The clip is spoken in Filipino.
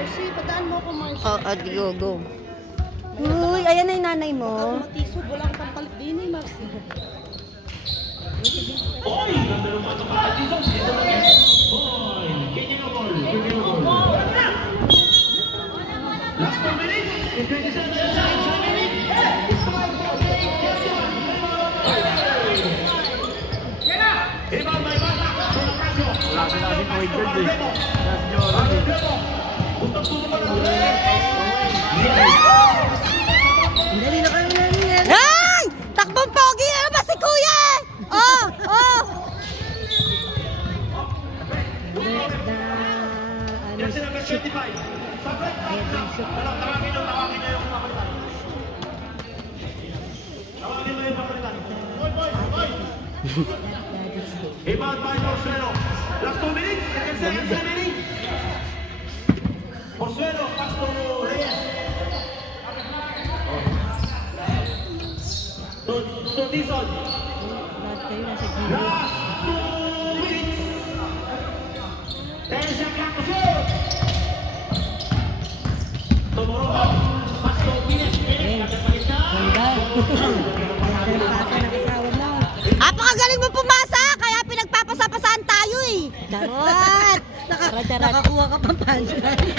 Marcy, padaan mo ako, Marcy. Oo, go. Uy, ayan na yung nanay mo. Baka matisod, wala akong pampalit din eh, Marcy. Oy! Ganda ng pato para dito. Oy! Kenya na ball. Last 4 minutes. In 20 seconds. It's 5 for game. Rebound by Bata. Wala sila si point guard eh. That's Joran. Punta-punta pa ng Dali na kayo na yan. Ay! Takbong pogi na naman si Kuya! Oh! Yan sila ka 35. Sa break time. Tawagin nyo yung kapalitan. Tawagin mo yung kapalitan. Boy! Rebound by Porsuelo. Last 2 minutes. Second seconds remaining. Porsuelo, pass to Reyes. To Dizon. Last 2 minutes. 10 seconds to shoot. Tomorrow, pass to Pines. Apakagaling mo pumasa, kaya pinagpapasa-pasaan tayo eh. Charot! Nakakuha ka pang punchline.